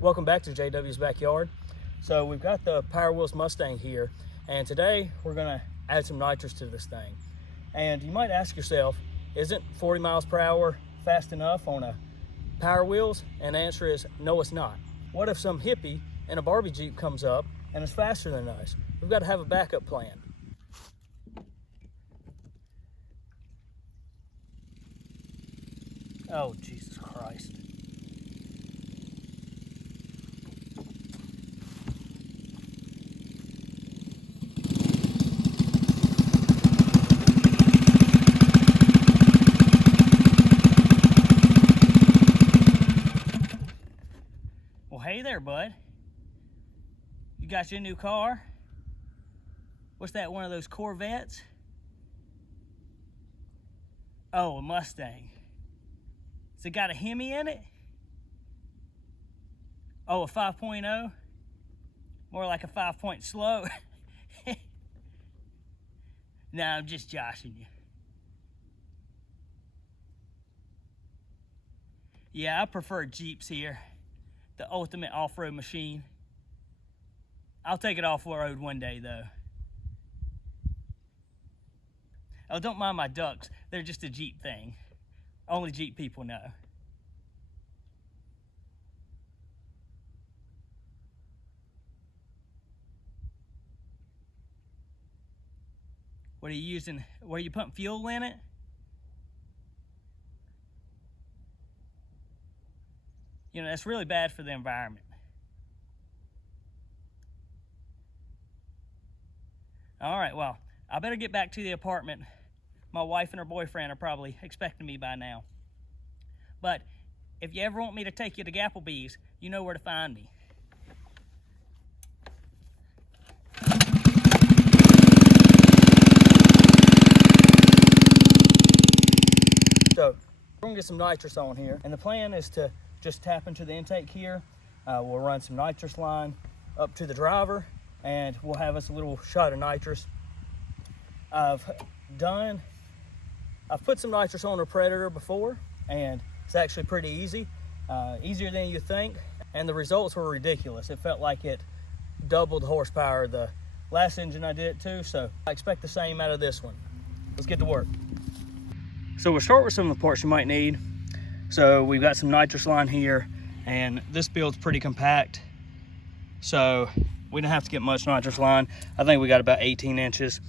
Welcome back to JW's Backyard. So we've got the PowerWheels Mustang here, and today we're gonna add some nitrous to this thing. And you might ask yourself, isn't 40 miles per hour fast enough on a PowerWheels? And the answer is no, it's not. What if some hippie in a Barbie Jeep comes up and is faster than us? We've got to have a backup plan. Oh, Jesus Christ. Well, hey there, bud. You got your new car? What's that, one of those Corvettes? Oh, a Mustang. Has it got a Hemi in it? Oh, a 5.0? More like a 5 slow. No, I'm just joshing you. Yeah, I prefer Jeeps here. The ultimate off-road machine. I'll take it off-road one day, though. Oh, don't mind my ducks. They're just a Jeep thing. Only Jeep people know. What are you using? What are you putting fuel in it? You know, that's really bad for the environment. All right, well, I better get back to the apartment. My wife and her boyfriend are probably expecting me by now. But if you ever want me to take you to Applebee's, you know where to find me. So we're gonna get some nitrous on here, and the plan is to just tap into the intake here. We'll run some nitrous line up to the driver, and we'll have us a little shot of nitrous. I've put some nitrous on a Predator before, and it's actually pretty easy, easier than you think, and the results were ridiculous. It felt like it doubled the horsepower of the last engine I did it to, so I expect the same out of this one. Let's get to work. So we'll start with some of the parts you might need. So we've got some nitrous line here, and this build's pretty compact, so we don't have to get much nitrous line. I think we got about 18 inches.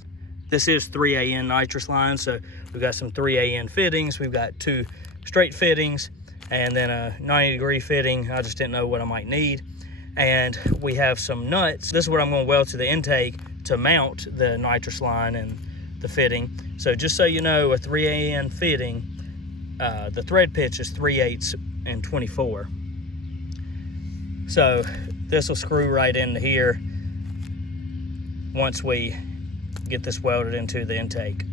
This is 3AN nitrous line, so we've got some 3AN fittings. We've got 2 straight fittings, and then a 90-degree fitting. I just didn't know what I might need. And we have some nuts. This is what I'm going to weld to the intake to mount the nitrous line and the fitting. So just so you know, a 3AN fitting, the thread pitch is 3/8 and 24. So this will screw right into here once we get this welded into the intake.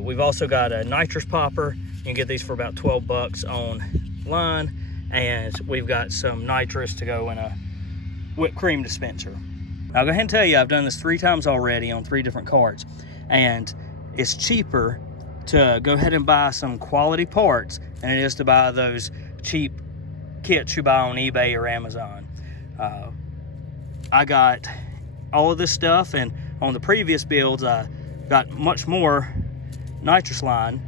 We've also got a nitrous popper. You can get these for about 12 bucks online, and we've got some nitrous to go in a whipped cream dispenser. I'll go ahead and tell you, I've done this 3 times already on 3 different carts, and it's cheaper to go ahead and buy some quality parts than it is to buy those cheap kits you buy on eBay or Amazon. I got all of this stuff, and on the previous builds I got much more nitrous line.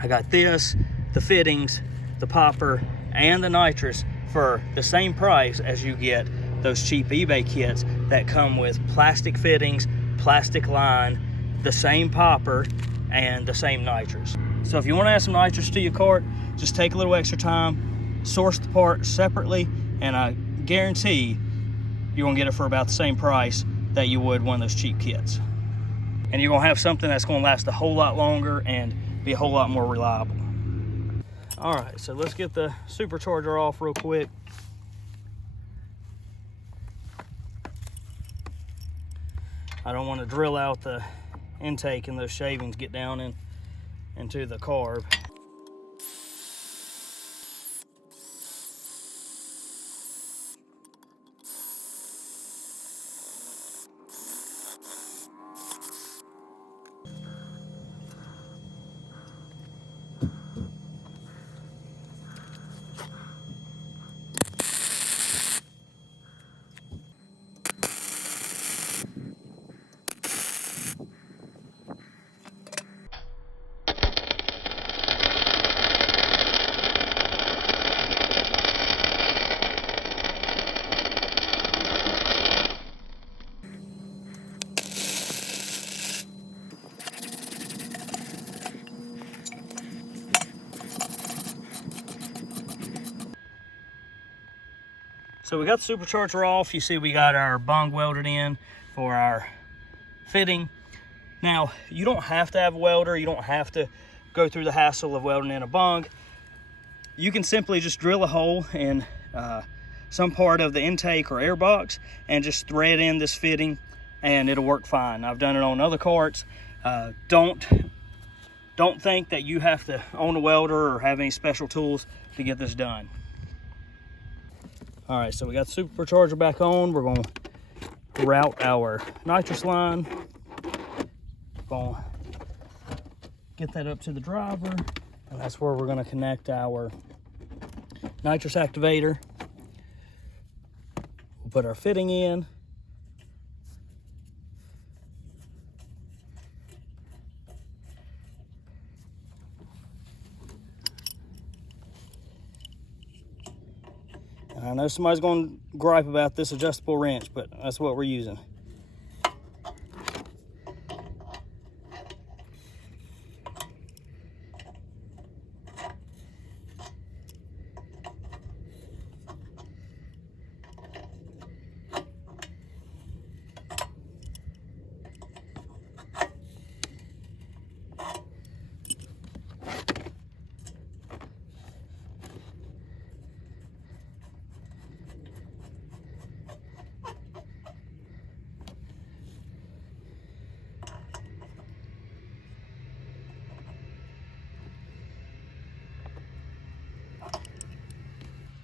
I got this, the fittings, the popper, and the nitrous for the same price as you get those cheap eBay kits that come with plastic fittings, plastic line, the same popper, and the same nitrous. So if you want to add some nitrous to your cart, just take a little extra time, source the part separately, and I guarantee you're gonna get it for about the same price that you would one of those cheap kits. And you're gonna have something that's gonna last a whole lot longer and be a whole lot more reliable. All right, so let's get the supercharger off real quick. I don't want to drill out the intake and those shavings get down into the carb. So we got the supercharger off. You see we got our bung welded in for our fitting. Now, you don't have to have a welder. You don't have to go through the hassle of welding in a bung. You can simply just drill a hole in some part of the intake or air box and just thread in this fitting, and it'll work fine. I've done it on other carts. Don't think that you have to own a welder or have any special tools to get this done. All right, so we got the supercharger back on. We're going to route our nitrous line. Going to get that up to the driver, and that's where we're going to connect our nitrous activator. We'll put our fitting in. I know somebody's going to gripe about this adjustable wrench, but that's what we're using.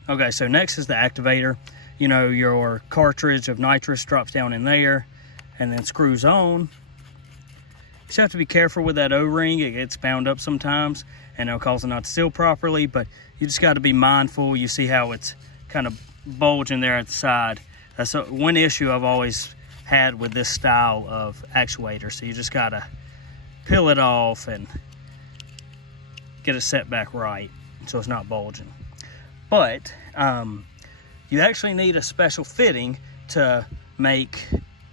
Okay, so next is the activator. You know, your cartridge of nitrous drops down in there and then screws on. You just have to be careful with that O-ring. It gets bound up sometimes and it'll cause it not to seal properly, but you just got to be mindful. You see how it's kind of bulging there at the side. That's one issue I've always had with this style of actuator. So you just got to peel it off and get it set back right so it's not bulging. But you actually need a special fitting to make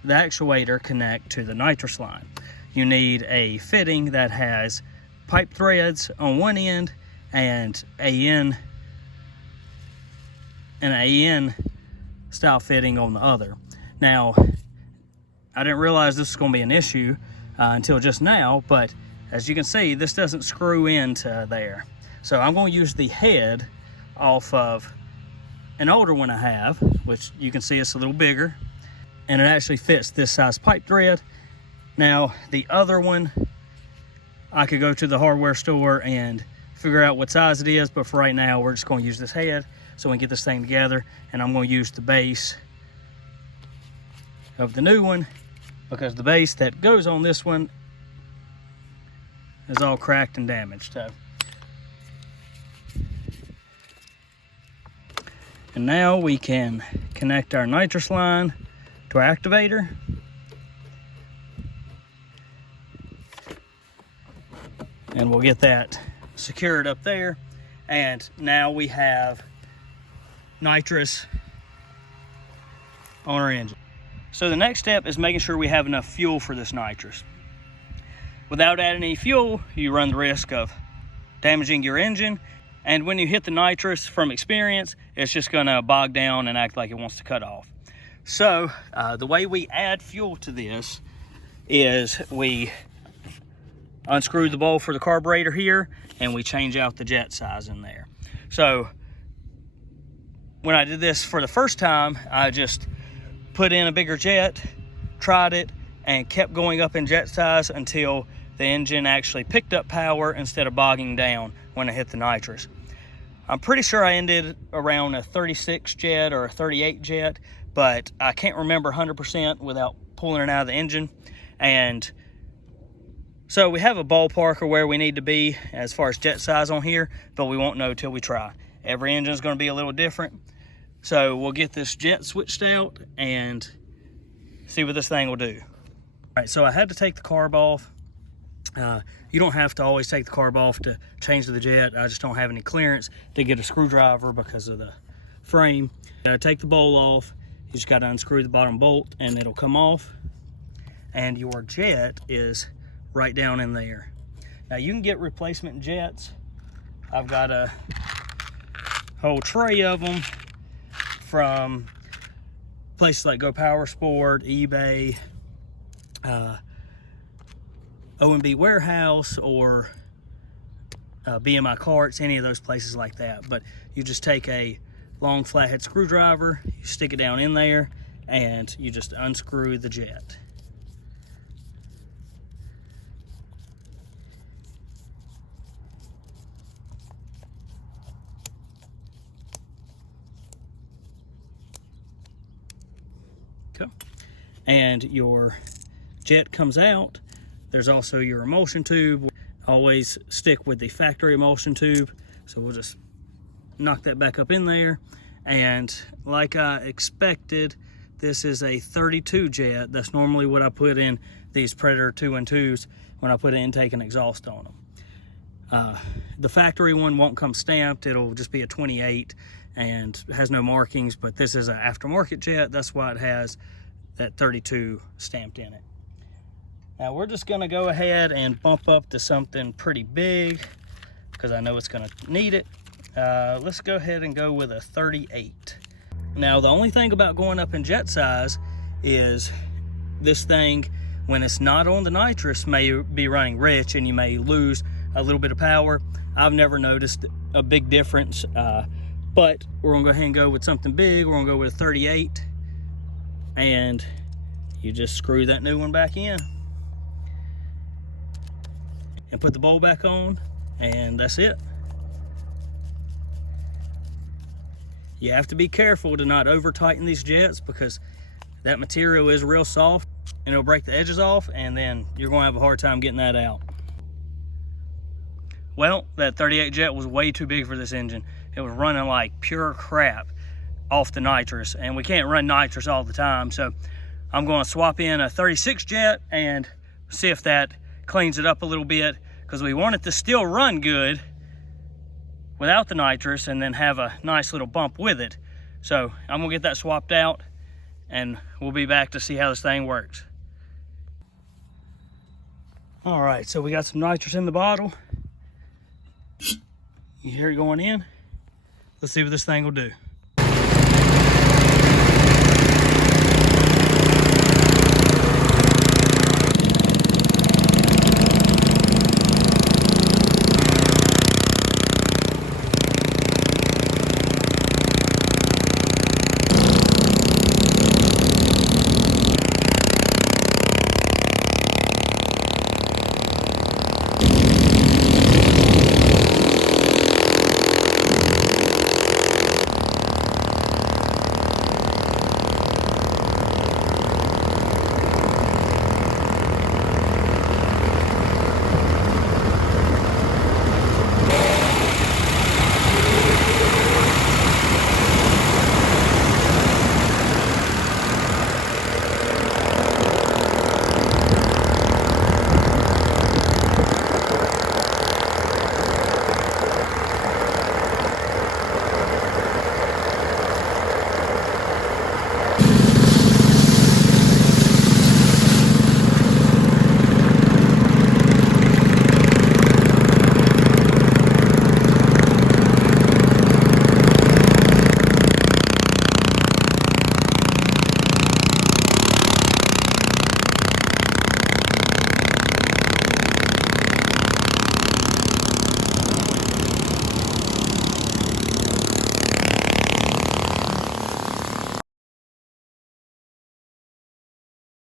the actuator connect to the nitrous line. You need a fitting that has pipe threads on one end and an AN style fitting on the other. Now, I didn't realize this was going to be an issue until just now, but as you can see, this doesn't screw into there. So I'm going to use the head off of an older one I have, which you can see it's a little bigger, and it actually fits this size pipe thread. Now the other one, I could go to the hardware store and figure out what size it is, but for right now we're just going to use this head so we can get this thing together. And I'm going to use the base of the new one because the base that goes on this one is all cracked and damaged. So, and now we can connect our nitrous line to our activator. And we'll get that secured up there. And now we have nitrous on our engine. So the next step is making sure we have enough fuel for this nitrous. Without adding any fuel, you run the risk of damaging your engine. And when you hit the nitrous, from experience, it's just gonna bog down and act like it wants to cut off. So the way we add fuel to this is we unscrew the bowl for the carburetor here and we change out the jet size in there. So when I did this for the first time, I just put in a bigger jet, tried it, and kept going up in jet size until the engine actually picked up power instead of bogging down when I hit the nitrous. I'm pretty sure I ended around a 36 jet or a 38 jet, but I can't remember 100% without pulling it out of the engine. And so we have a ballpark of where we need to be as far as jet size on here, but we won't know till we try. Every engine is going to be a little different. So we'll get this jet switched out and see what this thing will do. All right, so I had to take the carb off. You don't have to always take the carb off to change the jet. I just don't have any clearance to get a screwdriver because of the frame. Take the bowl off. You just got to unscrew the bottom bolt and it'll come off. And your jet is right down in there. Now you can get replacement jets. I've got a whole tray of them from places like Go Power Sport, eBay, O&B Warehouse, or BMI Carts, any of those places like that. But you just take a long flathead screwdriver, you stick it down in there, and you just unscrew the jet. Okay. And your jet comes out. There's also your emulsion tube. Always stick with the factory emulsion tube. So we'll just knock that back up in there. And like I expected, this is a 32 jet. That's normally what I put in these Predator 2-in-2s when I put an intake and exhaust on them. The factory one won't come stamped. It'll just be a 28 and has no markings, but this is an aftermarket jet. That's why it has that 32 stamped in it. Now we're just gonna go ahead and bump up to something pretty big because I know it's gonna need it. Let's go ahead and go with a 38. Now the only thing about going up in jet size is this thing, when it's not on the nitrous, may be running rich and you may lose a little bit of power. I've never noticed a big difference, but we're gonna go ahead and go with something big. We're gonna go with a 38, and you just screw that new one back in and put the bowl back on, and that's it. You have to be careful to not over tighten these jets because that material is real soft and it'll break the edges off, and then you're gonna have a hard time getting that out. Well, that 38 jet was way too big for this engine. It was running like pure crap off the nitrous, and we can't run nitrous all the time. So I'm gonna swap in a 36 jet and see if that cleans it up a little bit, because we want it to still run good without the nitrous and then have a nice little bump with it. So I'm gonna get that swapped out and we'll be back to see how this thing works. All right, so we got some nitrous in the bottle. You hear it going in. Let's see what this thing will do.